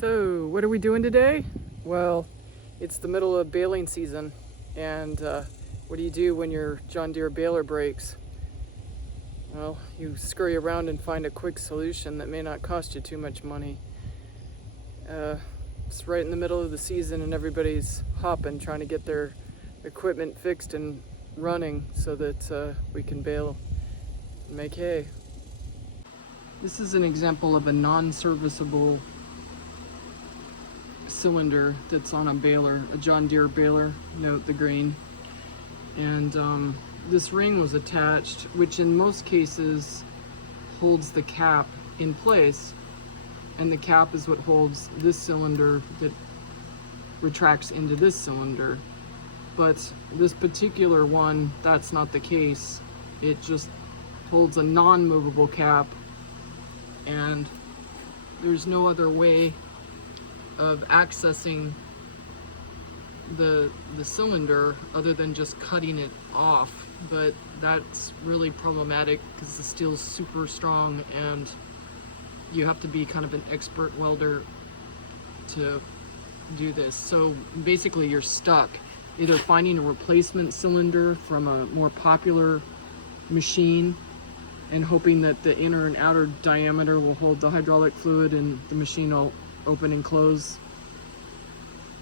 So, what are we doing today? Well, it's the middle of baling season, and what do you do when your John Deere Baler breaks? Well, you scurry around and find a quick solution that may not cost you too much money. It's right in the middle of the season and everybody's hopping, trying to get their equipment fixed and running so that we can bale and make hay. This is an example of a non-serviceable cylinder that's on a baler, a John Deere baler, note the grain. And this ring was attached, which in most cases holds the cap in place, and the cap is what holds this cylinder that retracts into this cylinder. But this particular one, that's not the case. It just holds a non-movable cap, and there's no other way of accessing the cylinder other than just cutting it off. But that's really problematic because the steel's super strong and you have to be kind of an expert welder to do this. So basically you're stuck either finding a replacement cylinder from a more popular machine and hoping that the inner and outer diameter will hold the hydraulic fluid and the machine will open and close,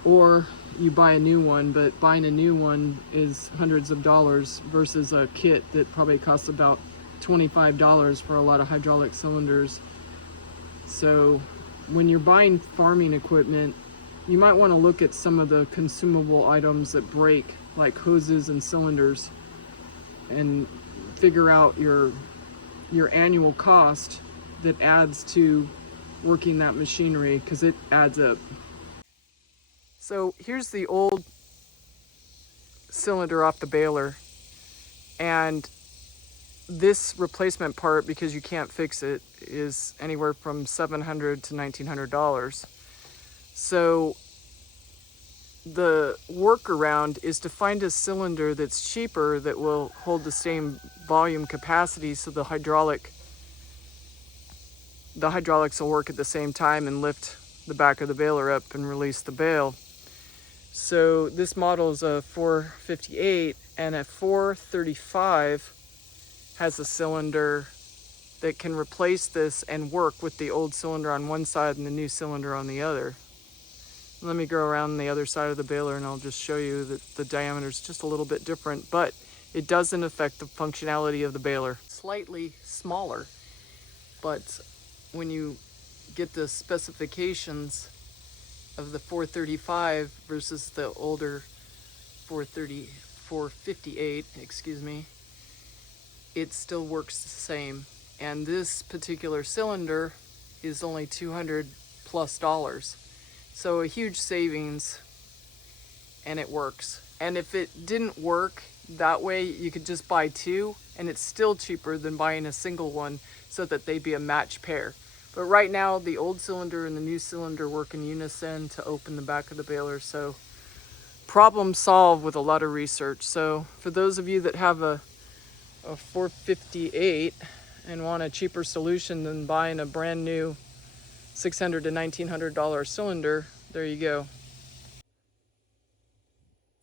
or you buy a new one. But buying a new one is hundreds of dollars versus a kit that probably costs about $25 for a lot of hydraulic cylinders. So when you're buying farming equipment, you might want to look at some of the consumable items that break, like hoses and cylinders, and figure out your annual cost that adds to working that machinery, because it adds up. So here's the old cylinder off the baler, and this replacement part, because you can't fix it, is anywhere from $700 to $1,900. So the workaround is to find a cylinder that's cheaper that will hold the same volume capacity, so the hydraulics will work at the same time and lift the back of the baler up and release the bale. So this model is a 458, and a 435 has a cylinder that can replace this and work with the old cylinder on one side and the new cylinder on the other. Let me go around the other side of the baler and I'll just show you that the diameter is just a little bit different, but it doesn't affect the functionality of the baler. Slightly smaller, but when you get the specifications of the 435 versus the older 458, it still works the same. And this particular cylinder is only $200 plus. So a huge savings, and it works. And if it didn't work that way, you could just buy two, and it's still cheaper than buying a single one, so that they'd be a match pair. But right now, the old cylinder and the new cylinder work in unison to open the back of the baler. So problem solved with a lot of research. So for those of you that have a 458 and want a cheaper solution than buying a brand new $600 to $1,900 cylinder, there you go.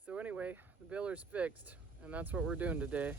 So anyway, the baler's fixed, and that's what we're doing today.